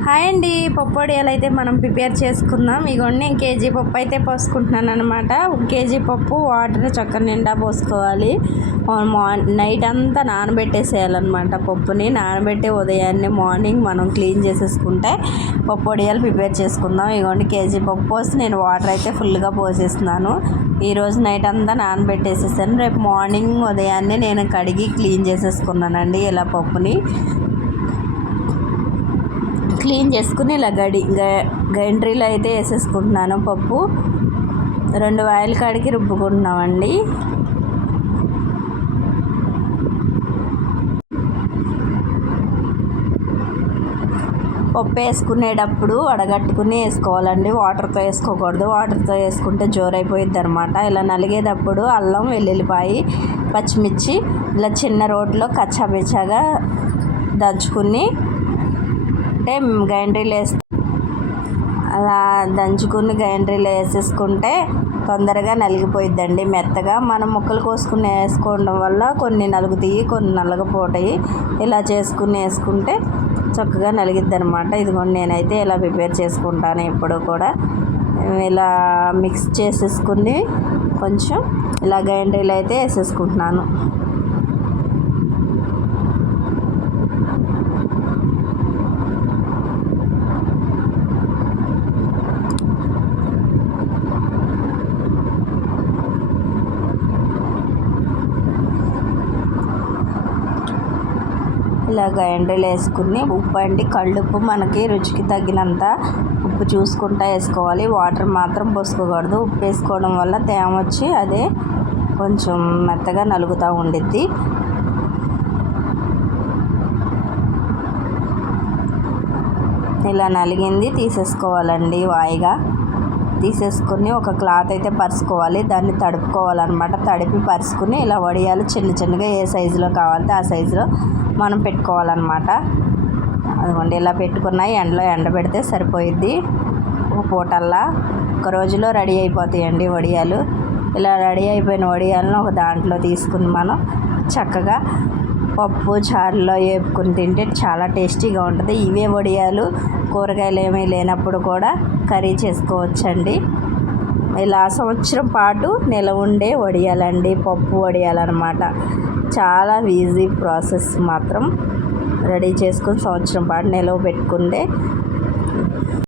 Hi అండి పప్పు అయితే మనం ప్రిపేర్ చేసుకుందాం. ఇగోండి నేను కేజీ పప్పు అయితే పోసుకుంటున్నాను అనమాట కేజీ పప్పు వాటర్ చక్క నిండా పోసుకోవాలి. మార్ నైట్ అంతా నానబెట్టేసేయాలన్నమాట పప్పుని. నానబెట్టి ఉదయాన్నే మార్నింగ్ మనం క్లీన్ చేసేసుకుంటే పప్పు వడియాలు ప్రిపేర్ చేసుకుందాం. ఇగోండి కేజీ పప్పు పోసి నేను వాటర్ అయితే ఫుల్గా పోసేస్తున్నాను. ఈరోజు నైట్ అంతా నానబెట్టేసేసాను. రేపు మార్నింగ్ ఉదయాన్నే నేను కడిగి క్లీన్ చేసేసుకున్నానండి ఇలా పప్పుని. క్లీన్ చేసుకుని ఇలా గడి గంట్రీలో అయితే వేసేసుకుంటున్నాను పప్పు. రెండు వాయిల్ కాడికి రుబ్బుకుంటున్నామండి. పప్పు వేసుకునేటప్పుడు వడగట్టుకుని వేసుకోవాలండి. వాటర్తో వేసుకోకూడదు. వాటర్తో వేసుకుంటే జోరైపోయిద్ది అనమాట ఇలా నలిగేటప్పుడు అల్లం వెల్లుల్లిపాయి పచ్చిమిర్చి ఇలా చిన్న రోట్లో కచ్చాబిచ్చాగా దంచుకుని అంటే గ్రైండరీలో వేస్తే అలా దంచుకుని గ్రైండరీలో వేసేసుకుంటే తొందరగా నలిగిపోయిద్దండి. మెత్తగా మనం ముక్కలు కోసుకుని వేసుకోవడం వల్ల కొన్ని నలుగుతాయి కొన్ని నలగపోతాయి ఇలా చేసుకుని వేసుకుంటే చక్కగా నలిగిద్ది అనమాట ఇదిగోండి నేనైతే ఇలా ప్రిపేర్ చేసుకుంటాను ఇప్పుడు కూడా. ఇలా మిక్స్ చేసేసుకుని కొంచెం ఇలా గ్రైండర్లో అయితే వేసేసుకుంటున్నాను. ఇలా గ్రైండర్లు వేసుకుని ఉప్పు అండి. కళ్ళుప్పు మనకి రుచికి తగినంత ఉప్పు చూసుకుంటా వేసుకోవాలి. వాటర్ మాత్రం పోసుకోకూడదు. ఉప్పు వేసుకోవడం వల్ల తేమ వచ్చి అదే కొంచెం మెత్తగా నలుగుతూ ఉండిద్ది. ఇలా నలిగింది తీసేసుకోవాలండి వాయిగా. తీసేసుకుని ఒక క్లాత్ అయితే పరుచుకోవాలి. దాన్ని తడుపుకోవాలన్నమాట. తడిపి పరుచుకుని ఇలా వడియాలు చిన్న చిన్నగా ఏ సైజులో కావాలంటే ఆ సైజులో మనం పెట్టుకోవాలన్నమాట. అదిగోండి ఇలా పెట్టుకున్నాయి ఎండలో ఎండబెడితే సరిపోయిద్ది. ఒక పూటల్లా. ఒక రోజులో రెడీ అయిపోతాయండి వడియాలు. ఇలా రెడీ అయిపోయిన వడియాలను ఒక దాంట్లో తీసుకుని మనం చక్కగా పప్పు చారులో వేపుకుని తింటే చాలా టేస్టీగా ఉంటుంది. ఇవే వడియాలు కూరగాయలు ఏమీ లేనప్పుడు కూడా కర్రీ చేసుకోవచ్చండి. ఇలా సంవత్సరం పాటు నిలవ ఉండే వడియాలండి పప్పు వడియాలన్నమాట. చాలా ఈజీ ప్రాసెస్ మాత్రం. రెడీ చేసుకుని సంవత్సరం పాటు నిలవ పెట్టుకుంటే